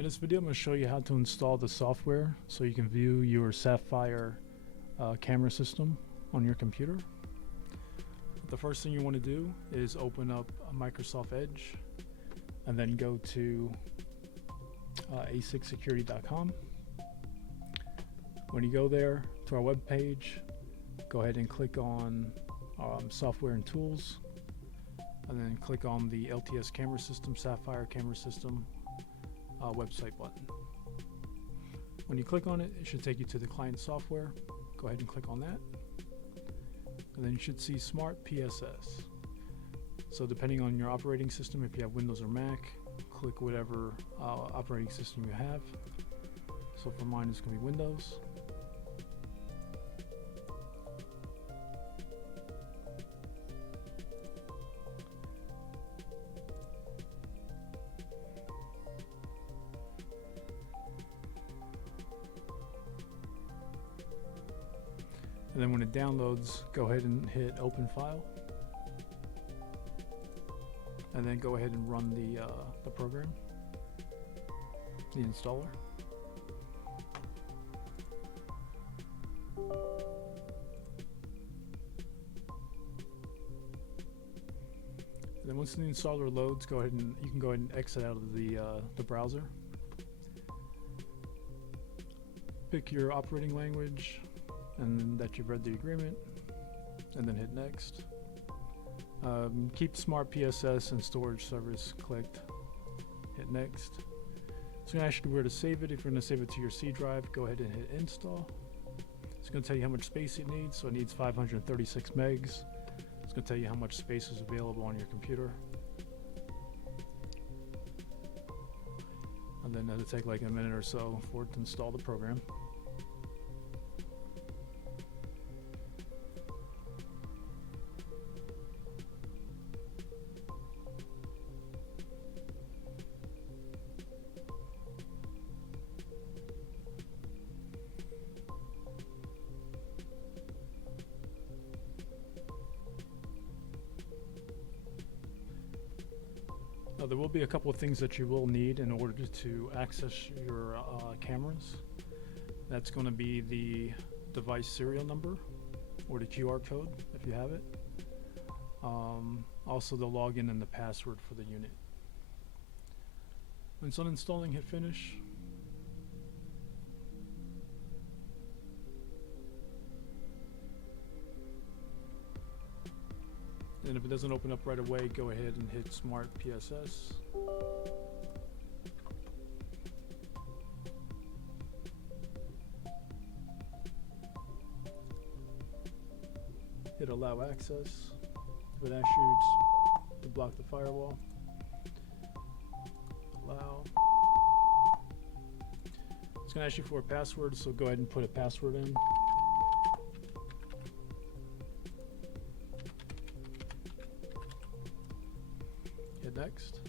In this video, I'm going to show you how to install the software so you can view your Sapphire camera system on your computer. The first thing you want to do is open up Microsoft Edge and then go to a6security.com. When you go there to our web page, go ahead and click on Software and Tools, and then click on the LTS camera system, Sapphire camera system website button. When you click on it, it should take you to the client software. Go ahead and click on that, and then you should see SmartPSS. So depending on your operating system, if you have Windows or Mac, click whatever operating system you have. So for mine, it's going to be Windows. And then when it downloads, go ahead and hit Open File, and then go ahead and run the program, the installer. And then once the installer loads, you can go ahead and exit out of the browser. Pick your operating language, and that you've read the agreement, and then hit next. Keep SmartPSS and storage service clicked. Hit next. It's going to ask you where to save it. If you're going to save it to your C drive, go ahead and hit install. It's going to tell you how much space it needs. So it needs 536 megs. It's going to tell you how much space is available on your computer. And then it'll take like a minute or so for it to install the program. There will be a couple of things that you will need in order to access your cameras. That's going to be the device serial number or the QR code if you have it. Also the login and the password for the unit. When it's uninstalling, hit finish. And if it doesn't open up right away, go ahead and hit SmartPSS. Hit allow access. If it asks you to block the firewall, allow. It's going to ask you for a password, so go ahead and put a password in. Hit next.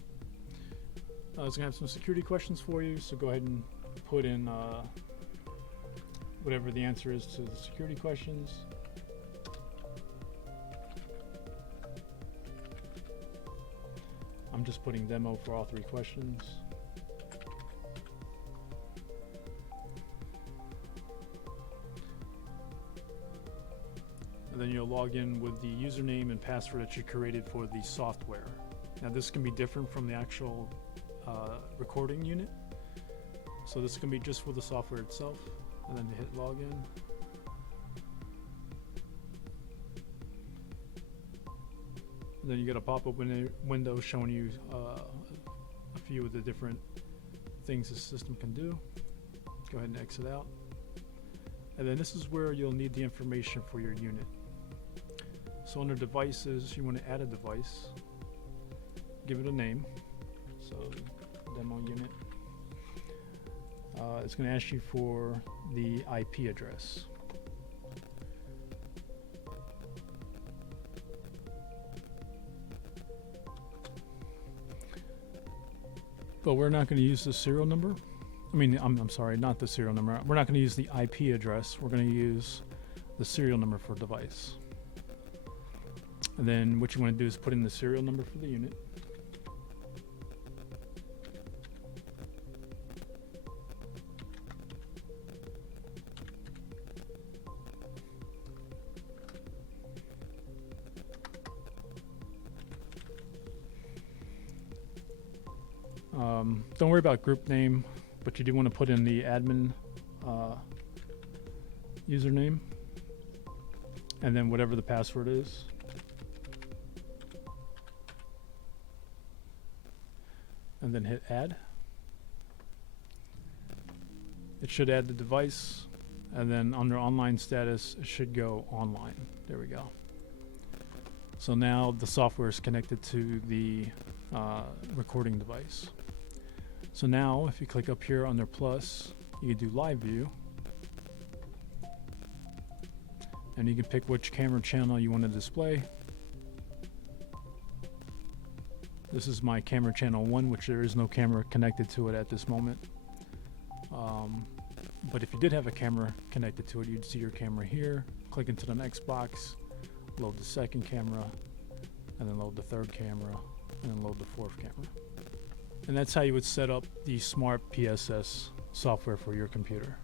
It's going to have some security questions for you, so go ahead and put in whatever the answer is to the security questions. I'm just putting demo for all 3 questions. And then you'll log in with the username and password that you created for the software. Now this can be different from the actual recording unit. So this can be just for the software itself, and then you hit login. And then you get a pop-up window showing you a few of the different things the system can do. Go ahead and exit out. And then this is where you'll need the information for your unit. So under devices, you want to add a device. Give it a name, so demo unit. It's going to ask you for the IP address. But we're not going to use the serial number. I'm sorry, not the serial number. We're not going to use the IP address. We're going to use the serial number for device. And then what you want to do is put in the serial number for the unit. Don't worry about group name, but you do want to put in the admin username and then whatever the password is. And then hit add. It should add the device, and then under online status it should go online. There we go. So now the software is connected to the recording device. So now if you click up here under plus, you can do live view, and you can pick which camera channel you want to display. This is my camera channel 1, which there is no camera connected to it at this moment. But if you did have a camera connected to it, you'd see your camera here. Click into the next box, load the second camera, and then load the third camera, and then load the fourth camera. And that's how you would set up the SmartPSS software for your computer.